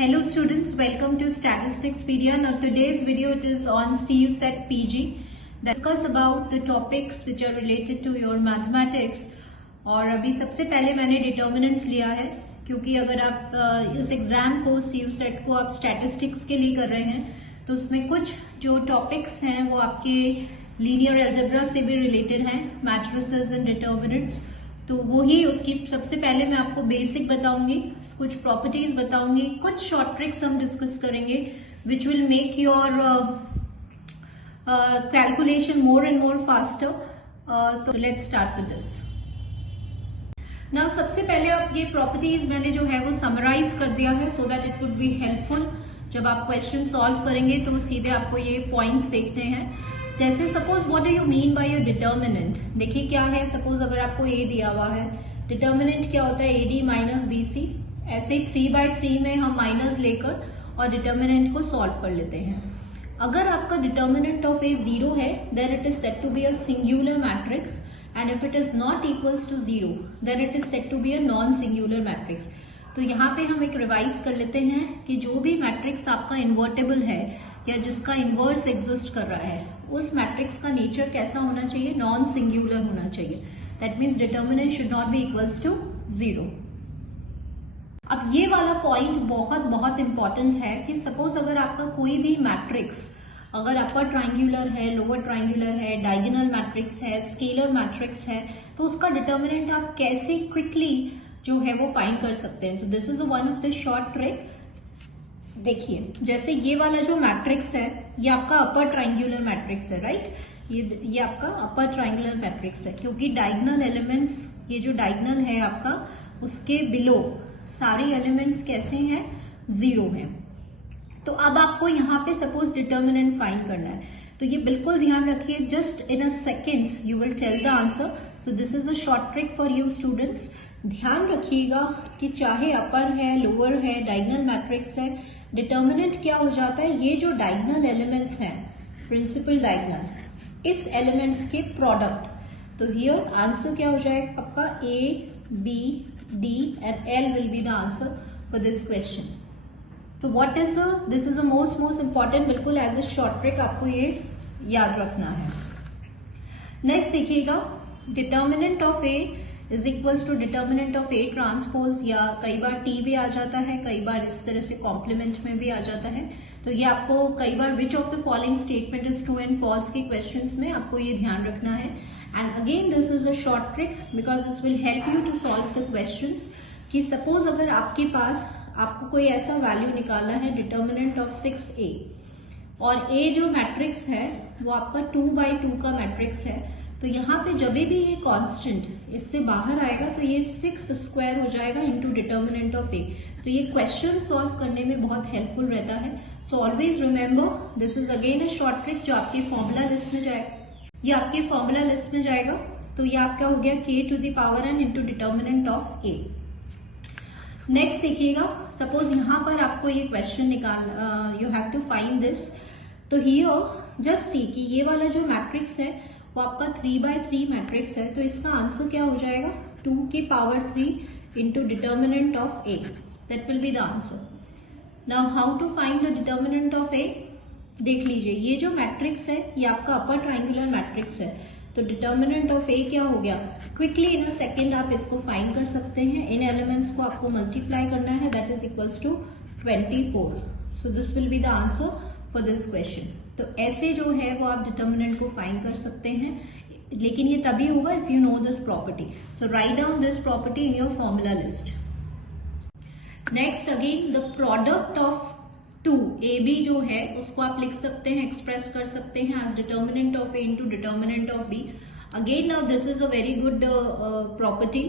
Hello students, welcome to Statisticspedia. Now today's video it is on CUSET PG. Discuss about the topics which are related to your mathematics. और अभी सबसे पहले मैंने determinants लिया है क्योंकि अगर आप इस एग्जाम को CUSET को आप स्टैटिस्टिक्स के लिए कर रहे हैं तो उसमें कुछ जो टॉपिक्स हैं वो आपके लीनियर अलजेब्रा से भी रिलेटेड हैं, मैट्रिसेस एंड डिटर्मिनेंट्स। तो वही उसकी सबसे पहले मैं आपको बेसिक बताऊंगी, कुछ प्रॉपर्टीज बताऊंगी, कुछ शॉर्ट ट्रिक्स हम डिस्कस करेंगे which will make your calculation more and more faster. तो let's start with this. Now सबसे पहले आप ये प्रॉपर्टीज मैंने जो है वो समराइज कर दिया है so that it would be helpful जब आप क्वेश्चन सॉल्व करेंगे तो सीधे आपको ये पॉइंट्स देखते हैं। जैसे suppose what do you mean by your determinant. देखिए क्या है, सपोज अगर आपको ए दिया हुआ है, डिटर्मिनेंट क्या होता है AD माइनस BC। ऐसे 3/3 में हम माइनस लेकर और डिटर्मिनेंट को सॉल्व कर लेते हैं। अगर आपका डिटर्मिनेंट ऑफ ए 0 है then it is said to be a singular matrix and if it is not equals to 0 then it is said to be a non singular matrix. तो यहाँ पे हम एक रिवाइज कर लेते हैं कि जो भी मैट्रिक्स आपका इन्वर्टेबल है या जिसका इन्वर्स एग्जिस्ट कर रहा है उस मैट्रिक्स का नेचर कैसा होना चाहिए, नॉन सिंगुलर होना चाहिए। That means determinant should not be equals to 0। अब ये वाला पॉइंट बहुत बहुत इंपॉर्टेंट है कि सपोज अगर आपका कोई भी मैट्रिक्स अगर अपर ट्राइंगुलर है, लोअर ट्राइंगुलर है, डायगोनल मैट्रिक्स है, स्केलर मैट्रिक्स है, तो उसका डिटर्मिनेंट आप कैसे क्विकली जो है वो फाइंड कर सकते हैं। तो this is one of the short trick. देखिए जैसे ये वाला जो मैट्रिक्स है ये आपका अपर ट्राइंगुलर मैट्रिक्स है, राइट। ये आपका अपर ट्राइंगुलर मैट्रिक्स है क्योंकि डायगोनल एलिमेंट्स, ये जो डायगोनल है आपका उसके बिलो सारे एलिमेंट्स कैसे हैं, 0 हैं। तो अब आपको यहाँ पे सपोज डिटर्मिनेंट फाइंड करना है तो ये बिल्कुल ध्यान रखिए, just in a second you will tell the answer. So this is a short trick for you students. ध्यान रखिएगा कि चाहे अपर है, लोअर है, डायगोनल मैट्रिक्स है, डिटर्मिनेंट क्या हो जाता है, ये जो डायगोनल एलिमेंट्स हैं, प्रिंसिपल डायगोनल, इस एलिमेंट्स के प्रोडक्ट। तो हियर आंसर क्या हो जाएगा आपका A, B, D and L will be the answer for this question. तो what is this is the most important, बिल्कुल एज ए शॉर्ट ट्रिक आपको ये याद रखना है। नेक्स्ट देखिएगा, determinant of A is equals to determinant of A transpose, या कई बार T भी आ जाता है, कई बार इस तरह से कॉम्प्लीमेंट में भी आ जाता है। तो ये आपको कई बार which of the following statement is true and false के क्वेश्चंस में आपको ये ध्यान रखना है। And again this is a short trick because this will help you to solve the questions. कि सपोज अगर आपके पास आपको कोई ऐसा वैल्यू निकालना है डिटर्मिनेंट ऑफ 6A और A जो मैट्रिक्स है वो आपका 2/2 का मैट्रिक्स है, तो यहाँ पे जब भी ये कांस्टेंट इससे बाहर आएगा तो ये 6 स्क्वायर हो जाएगा इनटू डिटर्मिनेंट ऑफ A। तो ये क्वेश्चन सॉल्व करने में बहुत हेल्पफुल रहता है। So always remember this is again a short trick जो आपके फॉर्मूला लिस्ट में जाएगा, ये आपके फॉर्मूला लिस्ट में जाएगा। तो ये आपका हो गया k⁴n into determinant of A। Next देखिएगा, सपोज यहाँ पर आपको ये क्वेश्चन निकाल, you have to find this. तो हियर जस्ट सी कि ये वाला जो मैट्रिक्स है वो आपका 3/3 मैट्रिक्स है, तो इसका आंसर क्या हो जाएगा 2⁵ into determinant of A। That will be the answer. Now how to find the determinant of A। देख लीजिए ये जो मैट्रिक्स है ये आपका अपर ट्राइंगुलर मैट्रिक्स है, तो डिटर्मिनेंट ऑफ A क्या हो गया, क्विकली इन अ सेकेंड आप इसको फाइंड कर सकते हैं। इन एलिमेंट्स को आपको मल्टीप्लाई करना है, that is equals to 24। So this will be the answer for this question. तो ऐसे जो है वो आप डिटर्मिनेंट को फाइंड कर सकते हैं, लेकिन ये तभी होगा if you know this property. So write down this property in your formula list. Next again the product of 2 AB जो है उसको आप लिख सकते हैं, एक्सप्रेस कर सकते हैं as determinant of A into determinant of B। Again now this is a very good property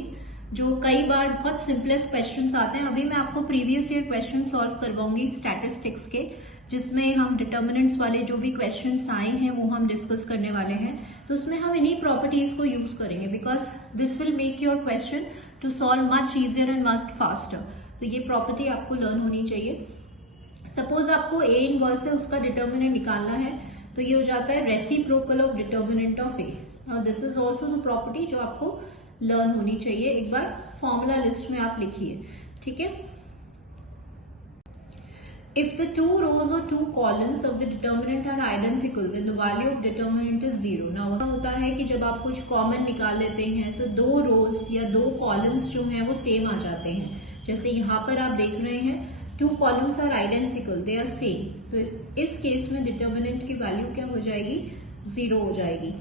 जो कई बार बहुत सिंपलेस्ट क्वेश्चंस आते हैं। अभी मैं आपको प्रीवियस ईयर क्वेश्चन सॉल्व करवाऊंगी स्टैटिस्टिक्स के, जिसमें हम डिटर्मिनेंट्स वाले जो भी क्वेश्चंस आए हैं वो हम डिस्कस करने वाले हैं। तो उसमें हम इन्हीं प्रॉपर्टीज को यूज करेंगे because this will make your question to solve much easier and much faster. तो ये प्रॉपर्टी आपको लर्न होनी चाहिए। सपोज आपको A इनवर्स है उसका डिटर्मिनेंट निकालना है, तो ये हो जाता है reciprocal of determinant of A। Now this is also the property जो आपको लर्न होनी चाहिए। एक बार फॉर्मूला लिस्ट में आप लिखिए, ठीक है। If the two rows or two columns of the determinant are identical, then the value of determinant is 0. Now होता है कि जब आप कुछ कॉमन निकाल लेते हैं तो दो रोज या दो कॉलम्स जो हैं वो सेम आ जाते हैं. जैसे यहाँ पर आप देख रहे हैं two columns are identical, they are same. तो इस केस में डिटर्मिनेंट की वैल्यू क्या हो जाएगी, 0 हो जाएगी.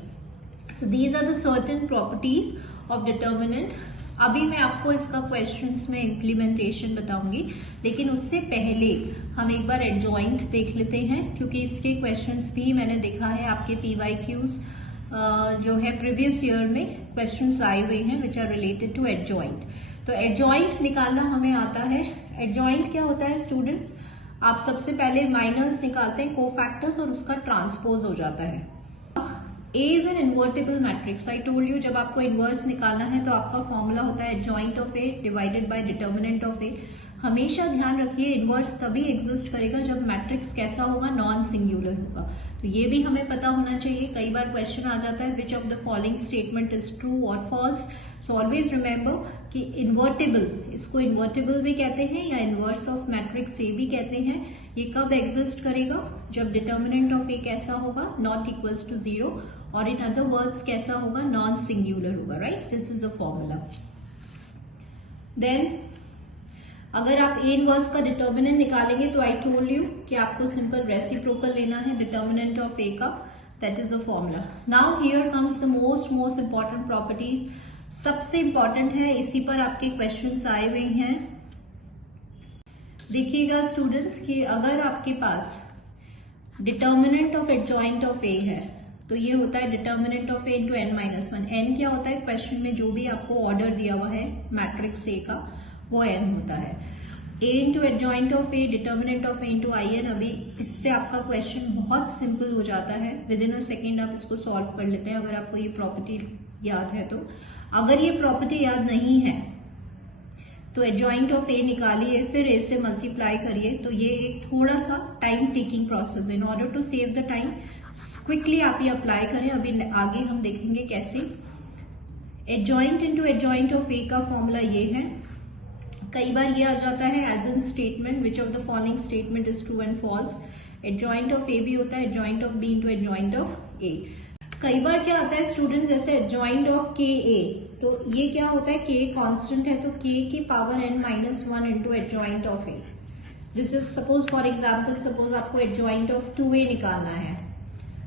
So these are the certain properties of determinant. अभी मैं आपको इसका क्वेश्चंस में इम्प्लीमेंटेशन बताऊंगी, लेकिन उससे पहले हम एक बार एडजॉइंट देख लेते हैं, क्योंकि इसके क्वेश्चंस भी मैंने देखा है आपके PYQs जो है प्रीवियस ईयर में क्वेश्चंस आए हुए हैं which are related to adjoint. तो एडजॉइंट निकालना हमें आता है. एडजॉइंट क्या होता है स्टूडेंट्स, आप सबसे पहले माइनर्स निकालते हैं कोफैक्टर्स और उसका ट्रांसपोज हो जाता है. A is an invertible matrix. I told you जब आपको इनवर्स निकालना है तो आपका फॉर्मूला होता है adjoint of A divided by determinant of A. हमेशा ध्यान रखिए इनवर्स तभी एग्जिस्ट करेगा जब मैट्रिक्स कैसा होगा, नॉन सिंगुलर होगा. तो ये भी हमें पता होना चाहिए. कई बार क्वेश्चन आ जाता है विच of the following statement is true और फॉल्स. सो ऑलवेज रिमेंबर कि इन्वर्टिबल, इसको इन्वर्टिबल भी कहते हैं या इनवर्स ऑफ मैट्रिक्स ए भी कहते हैं. ये कब एग्जिस्ट करेगा, जब डिटर्मिनेंट ऑफ ए कैसा होगा, नॉट इक्वल्स टू 0, और इन अदर वर्ड्स कैसा होगा, नॉन सिंगुलर होगा. Right, this is a formula. Then अगर आप ए इनवर्स का डिटर्मिनेंट निकालेंगे तो आई टोल्ड यू कि आपको सिंपल रेसिप्रोकल लेना है डिटर्मिनेंट ऑफ ए का. That is a formula. Now here comes the most important properties. सबसे इंपॉर्टेंट है, इसी पर आपके क्वेश्चंस आए हुए हैं. देखिएगा स्टूडेंट्स कि अगर आपके पास डिटर्मिनेंट ऑफ एडजॉइंट ऑफ ए है तो ये होता है determinant of A into n-1. n क्या होता है, क्वेश्चन में जो भी आपको ऑर्डर दिया हुआ है मैट्रिक्स ए का वो n होता है. a into adjoint of A determinant of A into in. अभी इससे आपका क्वेश्चन बहुत सिंपल हो जाता है. विद इन अ सेकेंड आप इसको सॉल्व कर लेते हैं अगर आपको ये प्रॉपर्टी याद है तो. अगर ये प्रॉपर्टी याद नहीं है तो एडजॉइंट ऑफ ए निकालिए, फिर ए से मल्टीप्लाई करिए. तो ये एक थोड़ा सा टाइम टेकिंग प्रोसेस है. In order to save the time quickly आप ये अप्लाई करें. अभी आगे हम देखेंगे कैसे. Adjoint into adjoint of A का फॉर्मूला ये है. कई बार ये आ जाता है as an statement which of the following statement is true and false. Adjoint of A भी होता है adjoint of B into adjoint of A. कई बार क्या आता है स्टूडेंट, जैसे एडजॉइंट ऑफ के ए, तो ये क्या होता है, के कांस्टेंट है तो के की power n-1 into adjoint of A. This is suppose for example, suppose आपको एडजॉइंट ऑफ 2a निकालना है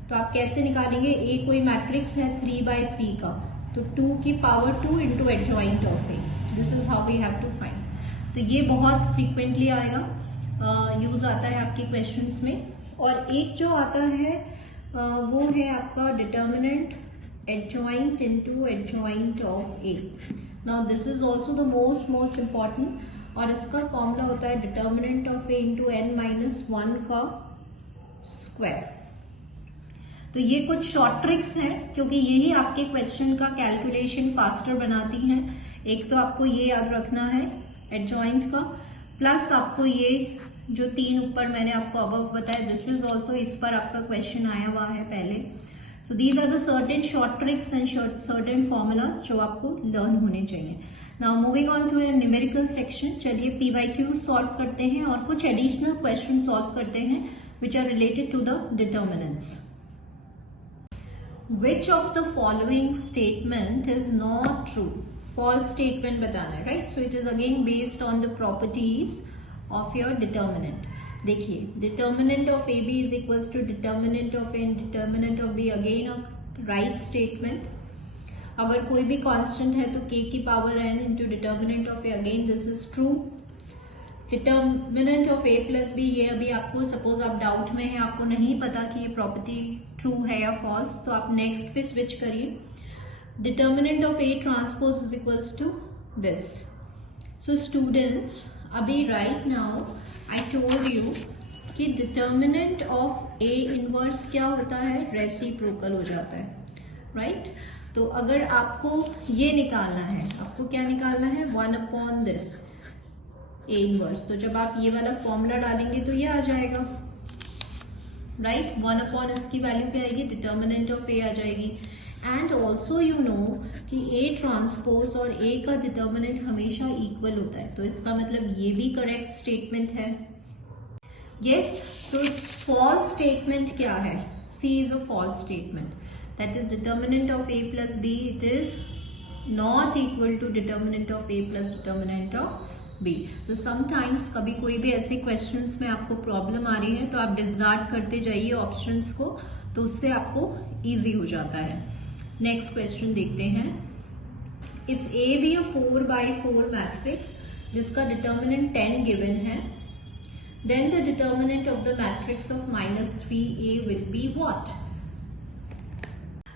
तो आप कैसे निकालेंगे. ए कोई मैट्रिक्स है 3/3 का, तो 2 की power 2 into adjoint of A. This is how we have to find. तो ये बहुत फ्रीक्वेंटली आएगा, यूज आता है आपके क्वेश्चंस में. और एक जो आता है वो है आपका determinant adjoint into adjoint of A. Now this is also the most important, और इसका फॉर्मूला होता है determinant of A into n-1 का स्क्वायर. तो ये कुछ शॉर्ट ट्रिक्स हैं क्योंकि यही आपके क्वेश्चन का कैलकुलेशन फास्टर बनाती हैं. एक तो आपको ये याद रखना है एडजॉइंट का, प्लस आपको ये जो 3 ऊपर मैंने आपको अबव बताया, दिस इज ऑल्सो, इस पर आपका क्वेश्चन आया हुआ है पहले. So these are the certain short tricks and certain formulas जो आपको learn होने चाहिए. Now moving on to a numerical section. चलिए PYQ solve करते हैं और कुछ additional questions solve करते हैं which are related to the determinants. Which of the following statement is not true? False statement बताना है, right? So it is again based on the properties of your determinant. देखिए determinant of A B is equals to determinant of A and determinant of B, again a right statement. अगर कोई भी constant है तो K की power n into determinant of A, again this is true. Determinant of A plus B, ये अभी आपको suppose आप डाउट में है, आपको नहीं पता कि ये प्रॉपर्टी ट्रू है या फॉल्स, तो आप नेक्स्ट पे स्विच करिए. Determinant of A transpose is equals to this. So students अभी right now I told you कि डिटर्मिनेंट ऑफ ए इनवर्स क्या होता है, रेसिप्रोकल हो जाता है, राइट. तो अगर आपको ये निकालना है, आपको क्या निकालना है, 1 दिस ए इनवर्स. तो जब आप ये वाला फॉर्मूला डालेंगे तो ये आ जाएगा, राइट. 1 इसकी वैल्यू क्या आएगी, डिटर्मिनेंट ऑफ ए आ जाएगी. एंड ऑल्सो यू नो कि ए ट्रांसपोज और ए का डिटर्मिनेंट हमेशा इक्वल होता है, तो इसका मतलब ये भी करेक्ट स्टेटमेंट है. Yes, so false statement क्या है? C is a false statement. That is determinant of A plus B. It is not equal to determinant of A plus determinant of B. So sometimes कभी कोई भी ऐसे questions में आपको problem आ रही है तो आप discard करते जाइए options को, तो उससे आपको easy हो जाता है. Next question देखते हैं. If A be a 4x4 matrix जिसका determinant 10 given है, then the determinant of the matrix of -3A will be what?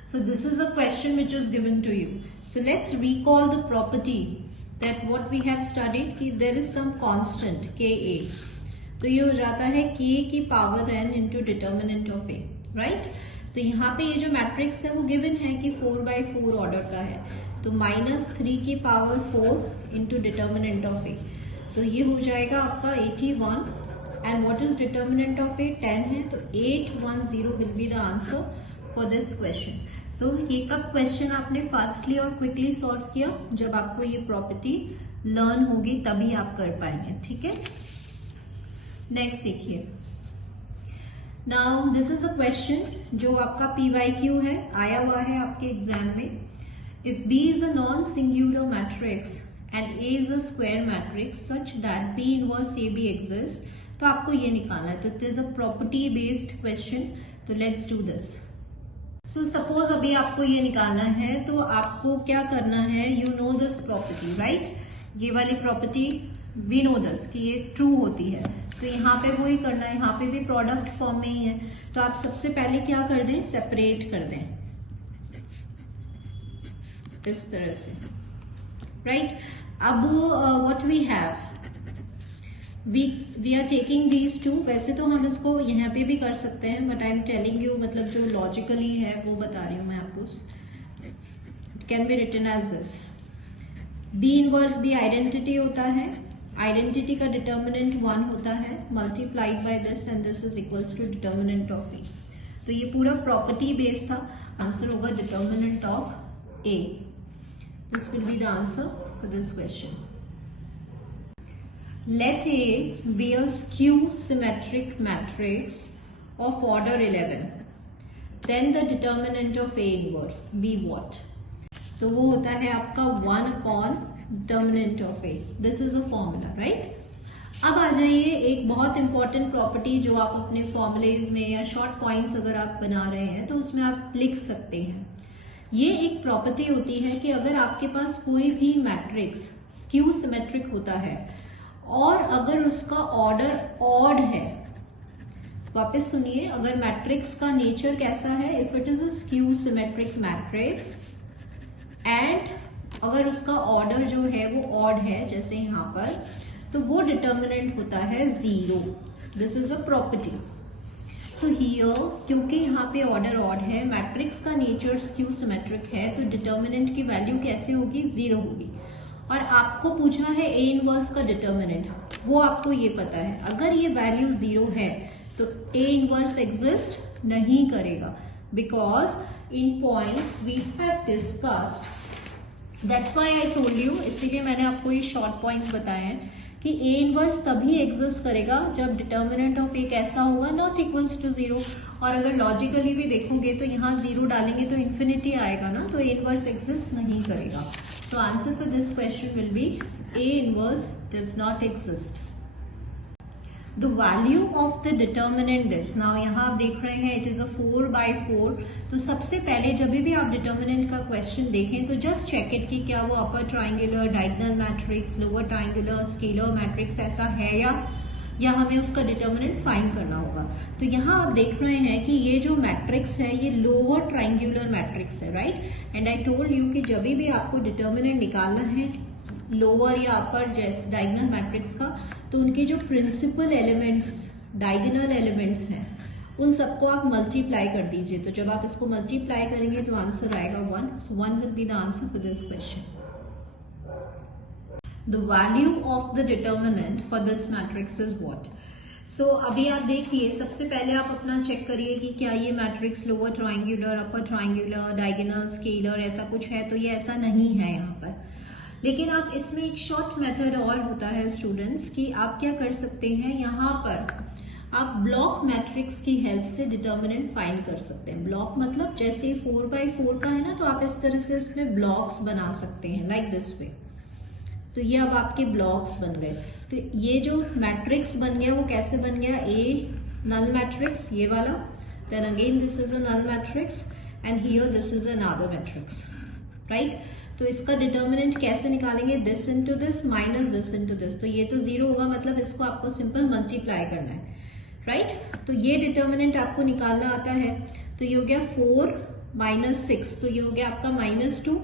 So this is a question which was given to you. So let's recall the property that what we have studied कि there is some constant Ka. तो ये हो जाता है K की power n into determinant of A, right? तो यहाँ पे ये जो मैट्रिक्स है वो गिवन है कि 4x4 ऑर्डर का है, तो -3 की power 4 into determinant of A, तो ये हो जाएगा आपका 81. And what is determinant of A? 10 है, तो 810 will be the answer for this question. So ये कब क्वेश्चन आपने फास्टली और क्विकली सॉल्व किया? जब आपको ये प्रॉपर्टी लर्न होगी तभी आप कर पाएंगे. ठीक है, नेक्स्ट देखिए. Now this is a question जो आपका PYQ है, आया हुआ है आपके एग्जाम में. If B is a non singular matrix and A is a square matrix such that B inverse AB exist, तो आपको ये निकालना है. तो it is a property based question. तो let's do this. So suppose अभी आपको ये निकालना है, तो आपको क्या करना है? You know this property, right? ये वाली प्रॉपर्टी वी नो दिस कि ये ट्रू होती है, तो यहाँ पे वो ही करना है. यहाँ पे भी प्रोडक्ट फॉर्म में ही है, तो आप सबसे पहले क्या कर दें? सेपरेट कर दें इस तरह से, राइट? अब what we have, we are taking these two. वैसे तो हम इसको यहाँ पे भी कर सकते हैं, but I am telling you, मतलब जो लॉजिकली है वो बता रही हूँ मैं आपको. Can be written as this. B inverse B identity होता है, आइडेंटिटी का डिटर्मिनेंट 1 होता है, multiplied by this and this is equals to determinant of A. तो ये पूरा प्रॉपर्टी बेस्ड था. आंसर होगा determinant of A. This will be the answer for this question. Let A be a skew symmetric matrix of order 11. Then the determinant of A inverse be what? तो वो होता है आपका 1 upon determinant of A. This is a formula, right? अब आ जाइए एक बहुत important property जो आप अपने फॉर्मुलेज में या शॉर्ट पॉइंट्स अगर आप बना रहे हैं तो उसमें आप लिख सकते हैं. ये एक प्रॉपर्टी होती है कि अगर आपके पास कोई भी मैट्रिक्स स्क्यू सिमेट्रिक होता है और अगर उसका ऑर्डर ऑड है, वापस सुनिए, अगर मैट्रिक्स का नेचर कैसा है, if it is a skew symmetric matrix and अगर उसका ऑर्डर जो है वो ऑड है, जैसे यहाँ पर, तो वो डिटर्मिनेंट होता है 0. This is a property. So here क्योंकि यहाँ पे ऑर्डर ऑड है, मैट्रिक्स का नेचर स्क्यू सिमेट्रिक है, तो डिटर्मिनेंट की वैल्यू कैसे होगी? 0 होगी. और आपको पूछा है ए इनवर्स का डिटर्मिनेंट, वो आपको ये पता है. अगर ये वैल्यू 0 है तो ए इनवर्स एग्जिस्ट नहीं करेगा, because in points we have discussed. That's why I told you, इसीलिए मैंने आपको ये शॉर्ट पॉइंट्स बताए हैं कि ए इनवर्स तभी एग्जिस्ट करेगा जब डिटर्मिनेंट ऑफ ए कैसा होगा? Not equals to 0. और अगर लॉजिकली भी देखोगे तो यहाँ 0 डालेंगे तो इन्फिनिटी आएगा ना, तो ए इनवर्स एग्जिस्ट नहीं करेगा. So answer for this question will be A inverse does not exist. The value of the determinant this. Now यहाँ आप देख रहे हैं it is a 4x4. तो सबसे पहले जब भी आप determinant का question देखें तो just check it कि क्या वो upper triangular, diagonal matrix, lower triangular, scalar matrix ऐसा है या हमें उसका डिटर्मिनेंट फाइंड करना होगा. तो यहाँ आप देख रहे हैं कि ये जो मैट्रिक्स है ये लोअर ट्राइंगुलर मैट्रिक्स है, right? And I told you कि जब भी आपको डिटर्मिनेंट निकालना है लोअर या अपर जैसे डायगोनल मैट्रिक्स का, तो उनके जो प्रिंसिपल एलिमेंट्स डायगोनल एलिमेंट्स हैं उन सबको आप मल्टीप्लाई कर दीजिए. तो जब आप इसको मल्टीप्लाई करेंगे तो आंसर आएगा 1. सो 1 will be the answer for this question. The value of the determinant for this matrix is what? So अभी आप देखिए, सबसे पहले आप अपना चेक करिए कि क्या ये matrix lower triangular, upper triangular, diagonal, scalar ऐसा कुछ है? तो ये ऐसा नहीं है यहाँ पर. लेकिन आप इसमें एक शॉर्ट मेथड और होता है स्टूडेंट्स कि आप क्या कर सकते हैं, यहाँ पर आप ब्लॉक मैट्रिक्स की हेल्प से डिटर्मिनेंट फाइंड कर सकते हैं। ब्लॉक मतलब जैसे 4x4 का है ना, तो आप इस तरह से इसमें ब्लॉक्स बना सकते हैं लाइक दिस वे। तो ये अब आपके ब्लॉक्स बन गए। तो ये जो मैट्रिक्स बन गया वो कैसे बन गया, ए नल मैट्रिक्स ये वाला, then again this is a null matrix and here this is another matrix, right. तो इसका डिटर्मिनेंट कैसे निकालेंगे, this into this minus this into this. तो ये तो जीरो होगा, मतलब इसको आपको सिंपल मल्टीप्लाई करना है, राइट। तो ये डिटर्मिनेंट आपको निकालना आता है। तो ये हो गया 4 - 6, तो ये हो गया आपका -2,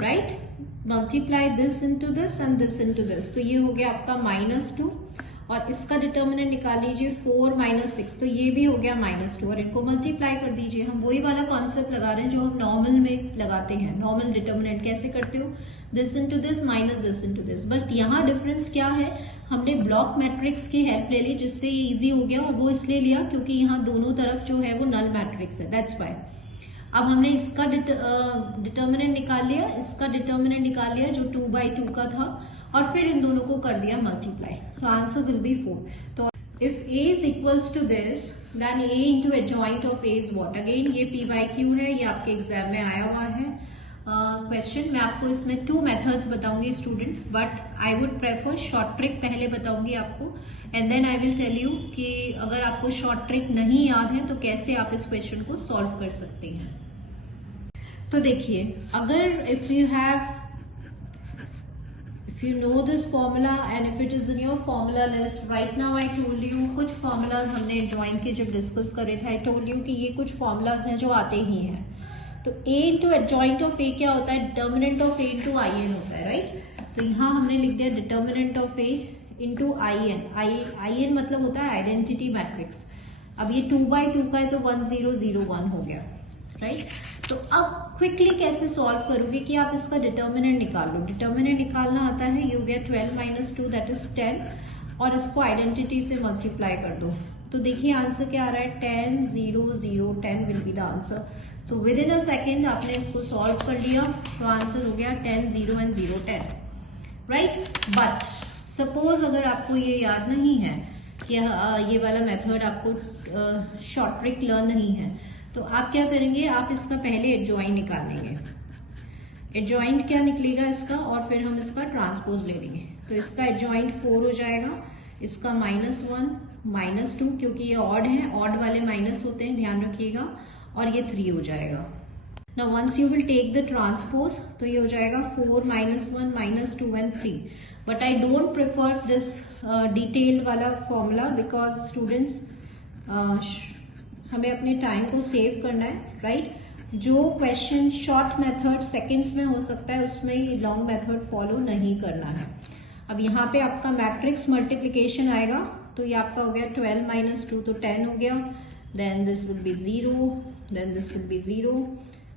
right. Multiply this into this and this into this, तो ये हो गया आपका -2 और इसका डिटर्मिनेंट निकाल लीजिए 4 - 6, तो ये भी हो गया -2 और इनको मल्टीप्लाई कर दीजिए। हम वही वाला कॉन्सेप्ट लगा रहे हैं जो हम नॉर्मल में लगाते हैं। नॉर्मल डिटर्मिनेंट कैसे करते हो, this into this minus this into this. But यहाँ डिफरेंस क्या है, हमने ब्लॉक मैट्रिक्स की हेल्प ले ली जिससे ये इजी हो गया, और वो इसलिए लिया क्योंकि यहाँ दोनों तरफ जो है वो नल मैट्रिक्स है, दैट्स वाई। अब हमने इसका डिटर्मिनेंट निकाल लिया, इसका डिटर्मिनेंट निकाल लिया जो 2/2 का था, और फिर इन दोनों को कर दिया multiply. So answer will be 4। तो if a is equals to this, then a into adjoint of a is what? Again ये p/q है, ये आपके एग्जाम में आया हुआ है क्वेश्चन। मैं आपको इसमें 2 मेथड्स बताऊंगी students, but I would prefer short trick पहले बताऊंगी आपको, and then I will tell you कि अगर आपको शॉर्ट ट्रिक नहीं याद है तो कैसे आप इस क्वेश्चन को सॉल्व कर सकते हैं। तो देखिए, अगर if you know this formula and if it is in your formula list right now, I told you कुछ formulas हमने adjoint के जब डिस्कस करे थे, I told you कि ये कुछ formulas हैं जो आते ही हैं। तो a into adjoint of a क्या होता है, determinant of a into in होता है, राइट। तो यहाँ हमने लिख दिया determinant of a into in मतलब होता है आइडेंटिटी मैट्रिक्स। अब ये 2/2 का है तो 1 0 0 1 हो गया, राइट। तो अब क्विकली कैसे सॉल्व करोगे कि आप इसका डिटर्मिनेंट निकाल लो। डिटर्मिनेंट निकालना आता है, ये हो गया 12 - 2 दैट इज 10, और इसको आइडेंटिटी से मल्टीप्लाई कर दो। तो देखिए आंसर क्या आ रहा है, 10 0 0 10 will be the answer. So with in a second आपने इसको सॉल्व कर लिया, तो आंसर हो गया 10 0 and 0 10, राइट। बट सपोज अगर आपको ये याद नहीं है कि ये वाला मेथड आपको शॉर्ट ट्रिक लर्न नहीं है, तो आप क्या करेंगे, आप इसका पहले एडजॉइंट निकाल लेंगे। एडजॉइंट क्या निकलेगा इसका, और फिर हम इसका ट्रांसपोज ले लेंगे। तो इसका एडजॉइंट 4 हो जाएगा, इसका -1 -2, क्योंकि ये ऑड है, ऑड वाले माइनस होते हैं, ध्यान रखिएगा, और ये 3 हो जाएगा। Now once you will take the transpose, तो ये हो जाएगा 4 - 1 - 2 and 3। But I don't prefer this detail वाला फॉर्मूला बिकॉज स्टूडेंट्स हमें अपने टाइम को सेव करना है, राइट। जो क्वेश्चन शॉर्ट मेथड सेकंड्स में हो सकता है उसमें लॉन्ग मेथड फॉलो नहीं करना है। अब यहाँ पे आपका मैट्रिक्स मल्टीप्लिकेशन आएगा, तो ये आपका हो गया 12 - 2 तो 10 हो गया, then this will be 0, then this will be 0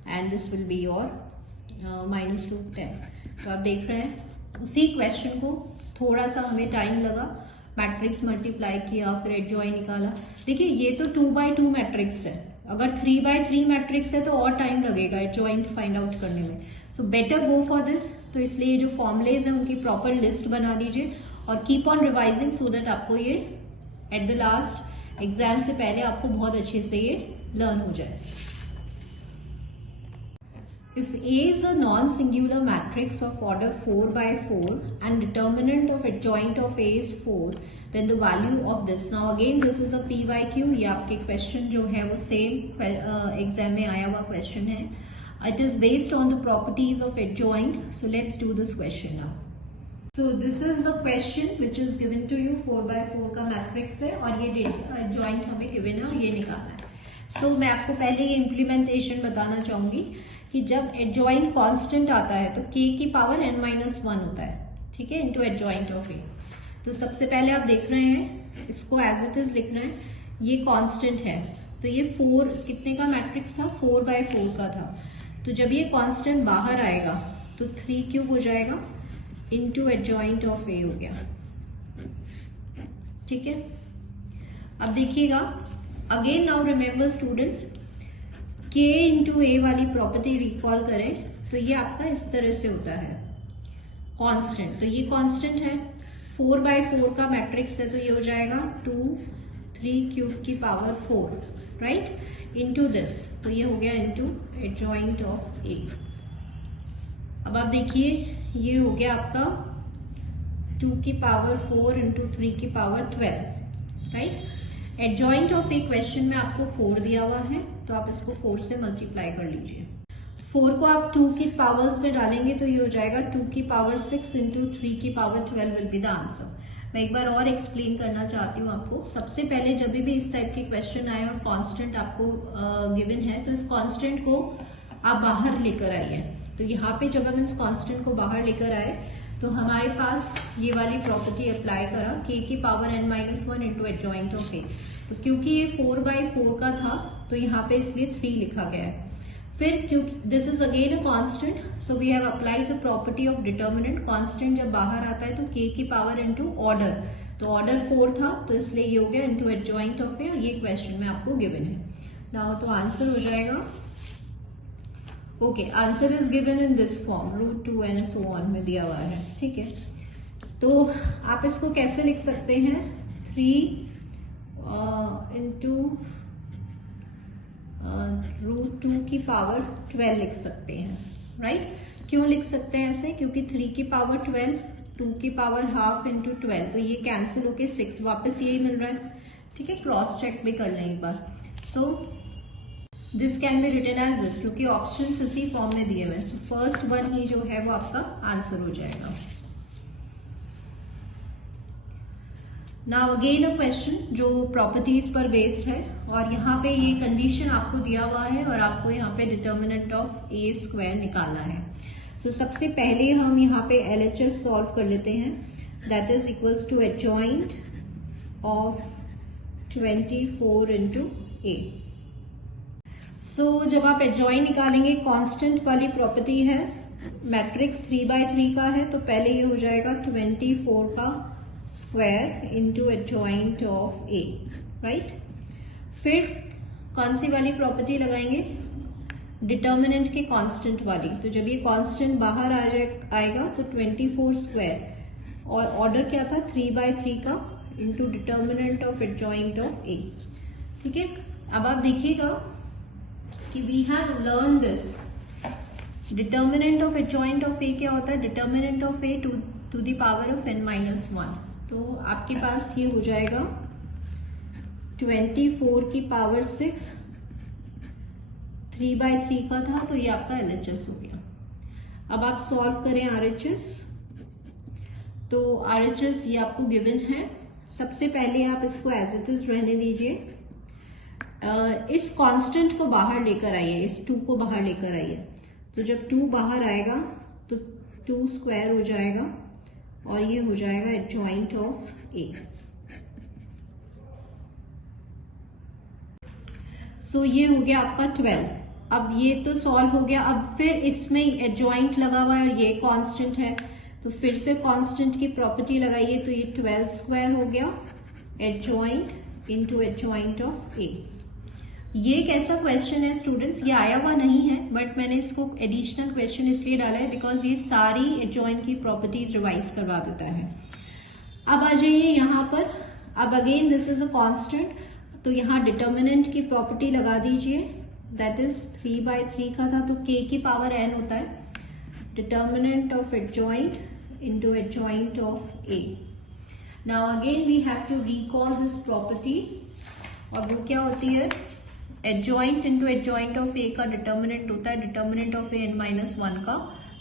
and this will be your -2 10। तो आप देख रहे हैं उसी क्वेश्चन को थोड़ा सा हमें टाइम लगा, मैट्रिक्स मल्टीप्लाई किया, फिर एडजॉइन निकाला। देखिए ये तो 2/2 मैट्रिक्स है, अगर 3/3 मैट्रिक्स है तो और टाइम लगेगा एडजॉइंट फाइंड आउट करने में। So better go for this. तो इसलिए जो फॉर्मुलेज हैं उनकी प्रॉपर लिस्ट बना लीजिए और keep on revising so that आपको ये एट द लास्ट एग्जाम से पहले आपको बहुत अच्छे से ये लर्न हो जाए। If A is a non-singular matrix of order 4/4 and determinant of adjoint of A is 4, then the value of this, now again this is a p/q, ये आपके क्वेश्चन जो है वो सेम एग्जाम में आया हुआ क्वेश्चन है। It is based on the properties of adjoint. So let's do this question now. So this is the question which is given to you, 4/4 का मैट्रिक्स है और ये adjoint हमें given है और ये निकालना है। So मैं आपको पहले ये इम्प्लीमेंटेशन बताना चाहूंगी कि जब एडजॉइंट कांस्टेंट आता है तो k की पावर n-1 होता है, ठीक है, इनटू एडजॉइंट ऑफ a। तो सबसे पहले आप देख रहे हैं इसको एज इट इज लिख रहे हैं, ये कांस्टेंट है, तो ये 4 कितने का मैट्रिक्स था, 4/4 का था। तो जब ये कांस्टेंट बाहर आएगा तो 3³ हो जाएगा इनटू एडजॉइंट ऑफ a हो गया, ठीक है। अब देखिएगा again, now remember students, k into A वाली प्रॉपर्टी रिकॉल करें तो ये आपका इस तरह से होता है कांस्टेंट। तो ये कांस्टेंट है, 4/4 का मैट्रिक्स है, तो ये हो जाएगा 2 3 क्यूब की पावर 4, राइट, इंटू दिस, तो ये हो गया इंटू एडजॉइंट ऑफ ए। अब आप देखिए ये हो गया आपका 2 की पावर 4 इंटू 3 की power 12, right. Adjoint of A question में आपको 4 दिया हुआ है, तो आप इसको 4 से मल्टीप्लाई कर लीजिए। 4 को आप 2 की पावर्स में डालेंगे तो ये हो जाएगा 2 की पावर 6 इंटू 3 की power 12 will be the answer. मैं एक बार और एक्सप्लेन करना चाहती हूँ आपको। सबसे पहले जब भी इस टाइप के क्वेश्चन आए और कांस्टेंट आपको गिवन है, तो इस कांस्टेंट को आप बाहर लेकर आइए। तो यहाँ पे जब हम इस कांस्टेंट को बाहर लेकर आए तो हमारे पास ये वाली प्रॉपर्टी अप्लाई करा, k की power n-1 into adjoint of A. तो क्योंकि ये 4/4 का था तो यहाँ पे इसलिए 3 लिखा गया है। फिर क्योंकि this is again a constant, so we have applied the property of determinant. Constant जब बाहर आता है तो k की पावर इंटू ऑर्डर, तो ऑर्डर 4 था तो इसलिए ये हो गया इंटू एडजॉइंट ऑफ ए, और ये क्वेश्चन में आपको गिवन है। नाउ तो आंसर हो जाएगा, okay, answer is given in this form, √2 and so on में दिया हुआ है, ठीक है। तो आप इसको कैसे लिख सकते हैं, 3 इंटू √2 की पावर 12 लिख सकते हैं, राइट। क्यों लिख सकते हैं ऐसे, क्योंकि 3 की पावर 12, 2 की पावर हाफ इंटू 12, तो ये कैंसिल होके 6 वापस यही मिल रहा है, ठीक है। क्रॉस चेक भी कर लें एक बार। So this can be written as this, क्योंकि ऑप्शंस इसी फॉर्म में दिए हुए हैं। सो फर्स्ट वन ही जो है वो आपका आंसर हो जाएगा। नाउ अगेन अ क्वेश्चन जो प्रॉपर्टीज पर बेस्ड है, और यहाँ पे ये कंडीशन आपको दिया हुआ है और आपको यहाँ पे डिटर्मिनेंट ऑफ ए स्क्वायर निकालना है। सो सबसे पहले हम यहाँ पे LHS सॉल्व कर लेते हैं, that is equals to adjoint of 24 into A. So जब आप एडजॉइंट निकालेंगे, कांस्टेंट वाली प्रॉपर्टी है, मैट्रिक्स 3/3 का है, तो पहले ये हो जाएगा 24 का square into adjoint of A, right. फिर कौन सी वाली प्रॉपर्टी लगाएंगे, डिटर्मिनेंट के कांस्टेंट वाली। तो जब ये कांस्टेंट बाहर आएगा तो 24 स्क्वायर, और ऑर्डर क्या था 3/3 का, into determinant of adjoint of A, ठीक है। अब आप देखिएगा कि we have learn this, determinant of adjoint of A क्या होता है, determinant of A to the power of n-1। तो आपके पास ये हो जाएगा 24 की पावर 6, 3/3 का था, तो ये आपका LHS हो गया। अब आप सॉल्व करें RHS, तो RHS ये आपको गिवन है। सबसे पहले आप इसको एज इट इज रहने दीजिए, इस कांस्टेंट को बाहर लेकर आइए, इस 2 को बाहर लेकर आइए। तो जब 2 बाहर आएगा तो 2 स्क्वायर हो जाएगा, और ये हो जाएगा एडजॉइंट ऑफ ए। सो ये हो गया आपका 12। अब ये तो सॉल्व हो गया। अब फिर इसमें एडजॉइंट लगा हुआ है और ये कांस्टेंट है, तो फिर से कांस्टेंट की प्रॉपर्टी लगाइए, तो ये 12 स्क्वायर हो गया एडजॉइंट इंटू एडजॉइंट ऑफ ए। ये एक ऐसा क्वेश्चन है स्टूडेंट्स, ये आया हुआ नहीं है, बट मैंने इसको एडिशनल क्वेश्चन इसलिए डाला है बिकॉज ये सारी एडजॉइंट की प्रॉपर्टीज रिवाइज करवा देता है। अब आ जाइए यहाँ पर, अब again this is a constant, तो यहाँ डिटर्मिनेंट की प्रॉपर्टी लगा दीजिए, दैट इज 3/3 का था तो k की पावर n होता है, determinant of adjoint into adjoint of A. Now again we have to recall this property, और वो क्या होती है, adjoint into adjoint of A का डिटर्मिनेंट होता है डिटर्मिनेंट ऑफ ए n-1 का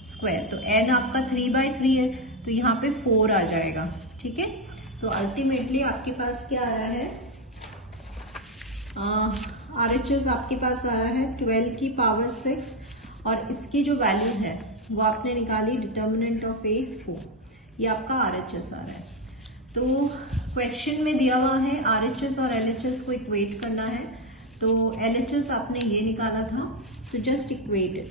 स्क्वायर। तो n आपका 3/3 है, तो यहाँ पे 4 आ जाएगा, ठीक है। तो अल्टीमेटली आपके पास क्या आ रहा है, RHS आपके पास आ रहा है 12 की पावर 6, और इसकी जो वैल्यू है वो आपने निकाली डिटर्मिनेंट ऑफ ए 4, ये आपका RHS आ रहा है। तो क्वेश्चन में दिया हुआ है RHS और LHS को इक्वेट करना है, तो LHS आपने ये निकाला था, तो just equate it,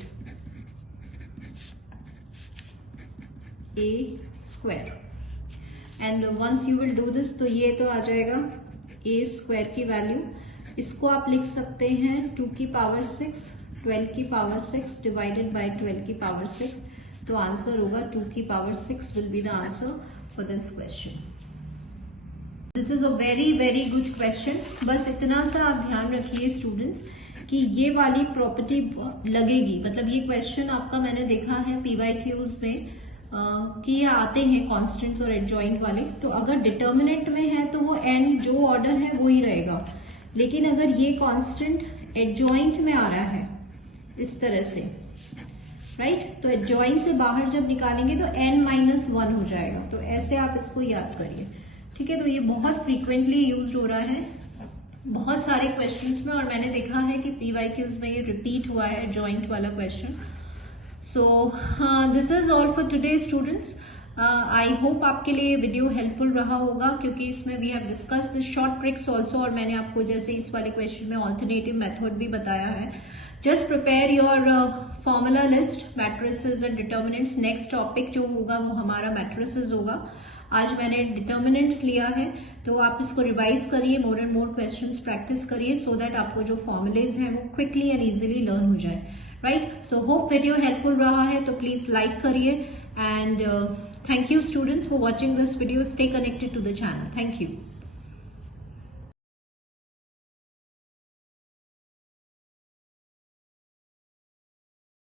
a square, and once you will do this, तो ये तो आ जाएगा a स्क्वायर की वैल्यू, इसको आप लिख सकते हैं 2 की पावर 6, 12 की पावर 6 डिवाइडेड बाय 12 की पावर 6, तो आंसर होगा 2 की power 6 will be the answer for this question. This is a very very good question. बस इतना सा आप ध्यान रखिए स्टूडेंट्स कि ये वाली प्रॉपर्टी लगेगी, मतलब ये क्वेश्चन आपका मैंने देखा है पीवाईक्यूज में कि ये आते हैं कॉन्स्टेंट्स और एडजॉइंट वाले। तो अगर डिटर्मिनेंट में है तो वो एन जो ऑर्डर है वो ही रहेगा, लेकिन अगर ये कॉन्स्टेंट एडजॉइंट में आ रहा है इस तरह से, राइट, तो एडजॉइंट से बाहर जब निकालेंगे तो n-1 हो जाएगा। तो ऐसे आप इसको याद करिए, ठीक है। तो ये बहुत फ्रीक्वेंटली यूज हो रहा है बहुत सारे क्वेश्चंस में, और मैंने देखा है कि पीवाईक्यूज में ये रिपीट हुआ है एडजॉइंट वाला question. So this is all for today students. I hope आपके लिए वीडियो हेल्पफुल रहा होगा, क्योंकि इसमें we have discuss the short tricks also, और मैंने आपको जैसे इस वाले क्वेश्चन में ऑल्टरनेटिव मेथड भी बताया है। Just prepare your formula list, matrices and determinants. Next topic जो होगा वो हमारा मैट्रिसेस होगा। आज मैंने डिटर्मिनेंट्स लिया है, तो आप इसको रिवाइज करिए, मोर एंड मोर क्वेश्चंस प्रैक्टिस करिए, सो दैट आपको जो फॉर्मुलेज हैं वो क्विकली एंड इजीली लर्न हो जाए, right. So hope video helpful रहा है, तो प्लीज लाइक करिए, and thank you students for watching this video. Stay connected to the channel. Thank you.